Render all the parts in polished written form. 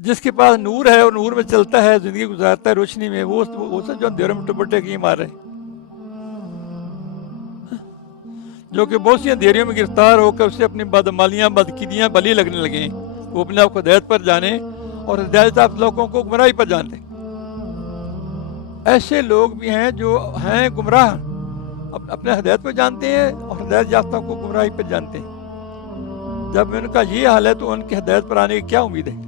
جس کے پاس نور ہے اور نور میں چلتا ہے، زندگی گزارتا ہے روشنی میں، وہ جو اندھیروں میں ٹپٹے کی مار رہے ہیں، جو کہ بہت سی اندھیریوں میں گرفتار ہو کر اسے اپنی بدعمالیاں بدکیدیاں بلی لگنے لگیں، وہ اپنے آپ کو ہدایت پر جانے اور ہدایت آپ لوگوں کو گمراہی پر جان دیں۔ ایسے لوگ بھی ہیں جو ہیں گمراہ، اپنے ہدایت پہ جانتے ہیں اور ہدایت یافتہ کو گمراہی پہ جانتے ہیں۔ جب ان کا یہ حال ہے تو ان کی ہدایت پر آنے کی کیا امید ہے؟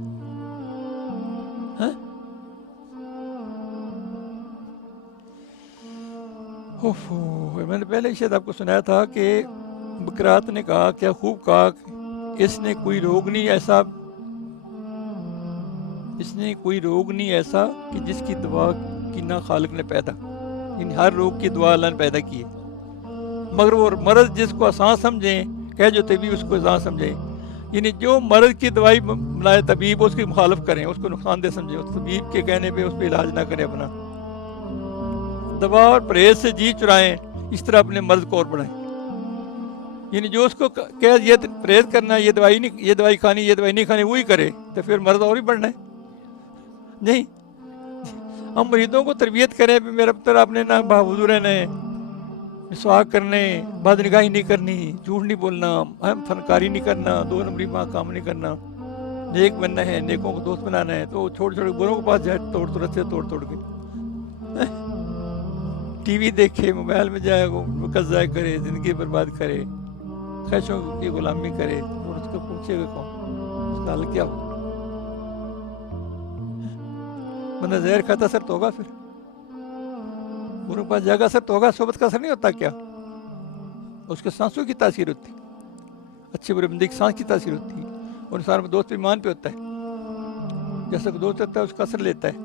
میں نے پہلے شاید آپ کو سنایا تھا کہ بکرات نے کہا، کیا خوب کہا، اس نے کوئی روگ نہیں ایسا کہ جس کی دوا کی نہ خالق نے پیدا، یعنی ہر روگ کی دعا اللہ نے پیدا کی ہے، مگر وہ مرض جس کو آسان سمجھیں کہ جو طبیب اس کو آسان سمجھیں، یعنی جو مرض کی دوائی بنائے طبیب اس کی مخالف کریں، اس کو نقصان دہ سمجھیں، اس طبیب کے کہنے پہ اس پہ علاج نہ کریں، اپنا دوا اور پرہیز سے جی چرائیں، اس طرح اپنے مرض کو اور بڑھائیں۔ یعنی جو اس کو کہ یہ پرہیز کرنا، یہ دوائی کھانی، یہ دوائی نہیں کھانی، وہی کرے تو پھر مرض اور ہی بڑھنا ہے۔ نہیں، ہم مریضوں کو تربیت کریں، میرا پتر آپ نے نہ بہادر رہنا ہے، مسواک کرنے، بد نگاہی نہیں کرنی، جھوٹ نہیں بولنا، ہم فنکاری نہیں کرنا، 2 نمبری ماں کام نہیں کرنا، نیک بننا ہے، نیکوں کو دوست بنانا ہے، تو چھوٹے چھوٹے بروں کے پاس جائے رستے توڑ کے ٹی وی دیکھے، موبائل میں جائے، وقت ضائع کرے، زندگی برباد کرے، خواہشوں کی غلامی کرے، اور اس کو پوچھے گا کون؟ اس کا حل کیا ہو؟ بندہ زہر کھاتا اثر تو ہوگا، پھر بروں کے پاس جائے گا اثر تو ہوگا، صحبت کا اثر نہیں ہوتا کیا؟ اس کے سانسوں کی تاثیر ہوتی، اچھے برے بندے کی سانس کی تاثیر ہوتی ہے، اور انسان میں دوست ایمان پہ ہوتا ہے، جیسا کہ دوست ہوتا ہے اس کا اثر لیتا ہے،